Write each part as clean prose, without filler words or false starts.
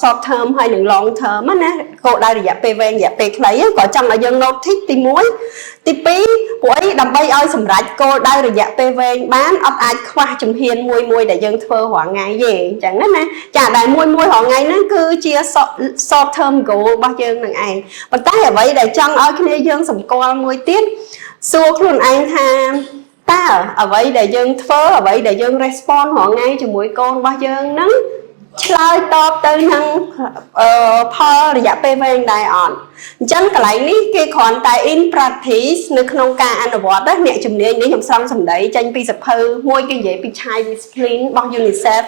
short term ហើយនឹង long term ណាគោលដៅរយៈពេលវែងរយៈពេលខ្លីក៏ចង់ឲ្យយើង notice ទី1ទី2ព្រោះអីដើម្បីឲ្យសម្រេចគោលដៅរយៈពេលវែងបានអត់អាចខ្វះជំហានមួយដែលយើងធ្វើរាល់ថ្ងៃទេអញ្ចឹងណាចាដែលមួយរាល់ថ្ងៃហ្នឹងគឺជា short term goal របស់យើងនឹងឯងប៉ុន្តែអ្វីដែលចង់ឲ្យគ្នាយើងសម្គាល់មួយទៀតសួរខ្លួនឯងថាតើអ្វីដែលយើងធ្វើអ្វីដែលយើង respond រាល់ថ្ងៃជាមួយកូនរបស់យើងហ្នឹងឆ្លើយតបទៅនឹងផលរយៈពេលវែងដែរអត់អញ្ចឹងកន្លែងនេះគេគ្រាន់តែ in practice នៅក្នុងការអនុវត្តអ្នកជំនាញនេះខ្ញុំស្រង់សម្ដីចេញពីសភៅមួយគេនិយាយពី Child Discipline របស់ UNICEF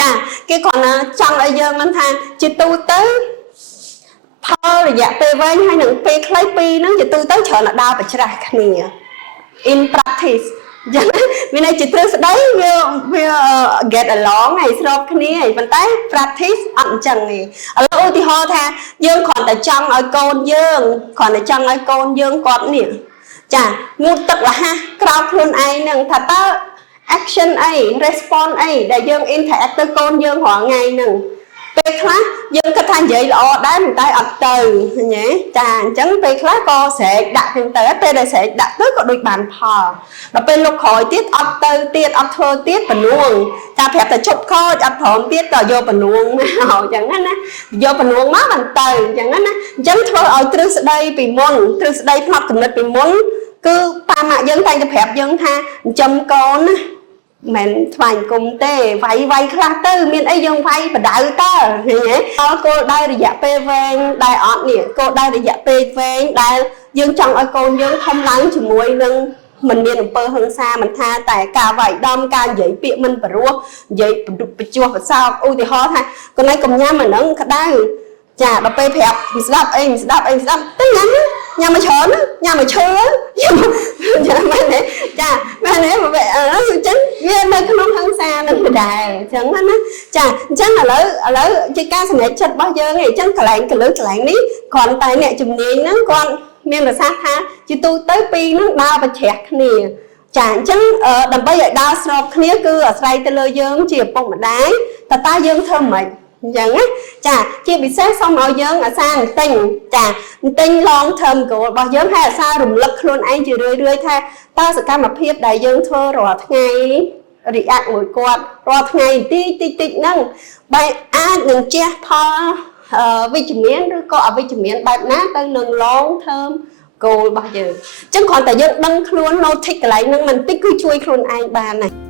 ចាគេគ្រាន់តែចង់ឲ្យយើងនឹងថាជាទូទៅផលរយៈពេលវែងហើយនឹងពេលខ្លីពីរហ្នឹងជាទូទៅច្រើនតែដើរប្រច្រាស់គ្នា in practice ចឹងមានន័យជាទ្រឹស្ដីវា get along ហើយស្របគ្នាហើយប៉ុន្តែ practice អត់អញ្ចឹងទេឥឡូវឧទាហរណ៍ថាយើងគ្រាន់តែចង់ឲ្យកូនយើងគាត់នេះចាងូតទឹកលះក្រោកខ្លួនឯងនឹងថាតើ action អី response អីដែលយើង interact ទៅកូនយើងរាល់ថ្ងៃហ្នឹងពេលខ្លះយើងគិតថានិយាយល្អដែរតែអត់ទៅឃើញទេចាអញ្ចឹងពេលខ្លះក៏ស្រែកដាក់ទៅពេលដែលស្រែកដាក់ទៅក៏ដូចបានផលដល់ពេលលោកក្រោយទៀតអត់ទៅទៀតអត់ធ្វើទៀតបនួងចាប្រាប់តែជប់ខោចអត់ព្រមទៀតក៏យកបនួងមកអញ្ចឹងណាយកបនួងមកបានទៅអញ្ចឹងណាអញ្ចឹងធ្វើឲ្យទ្រឹស្ដីពីមុនទ្រឹស្ដីផ្នត់គំនិតពីមុនគឺប៉ាម៉ាក់យើងតែងតែប្រាប់យើងថាចិញ្ចឹមកូនណាមិនថ្វាយអង្គមទេវាយខ្លះទៅមានអីយើងវាយបដៅតើឃើញទេដល់គោលដៅរយៈពេលវែងដែលអត់នេះគោលដៅរយៈពេលវែងដែលយើងចង់ឲ្យកូនយើងធំឡើងជាមួយនឹងមិនមានអំពើហិង្សាមិនថាតែការវាយដំការនិយាយពាក្យមិនព្រោះនិយាយបញ្ចុះប្រសោកឧទាហរណ៍ថាកូនឯងកុំញ៉ាំអាហ្នឹងក្តៅចាដល់ពេលប្រាប់មិនស្ដាប់អីទៅញ៉ាំមកច្រើនញ៉ាំមកឈើចាមែនទេចាមែនទេអញ្ចឹងវានៅក្នុងហិង្សានឹងដែរអញ្ចឹងណាចាអញ្ចឹងឥឡូវជាការសម្រេចចិត្តរបស់យើងឯងអញ្ចឹងកន្លែងនេះគ្រាន់តែអ្នកជំនាញហ្នឹងគាត់មានប្រសាសន៍ថាជាទូទៅពីរហ្នឹងដើរប្រច្រាស់គ្នាចាអញ្ចឹងដើម្បីឲ្យដើរស្របគ្នាគឺអាស្រ័យទៅលើយើងជាឪពុកម្ដាយតើយើងធ្វើម៉េចអញ្ចឹងណាចាជាពិសេសសូមឲ្យយើងអាសាទិញចាទិញ long term goal របស់យើងហើយអាសារំលឹកខ្លួនឯងជារឿយថាតើសកម្មភាពដែលយើងធ្វើរាល់ថ្ងៃ react មួយគាត់រាល់ថ្ងៃតិចហ្នឹងបែរអាចនឹងជះផលវិជ្ជមានឬក៏អវិជ្ជមានបែបណាទៅនឹង long term goal របស់យើងអញ្ចឹងគ្រាន់តែយើងដឹងខ្លួន notice កន្លែងហ្នឹងមិនតិចគឺជួយខ្លួនឯងបានហើយ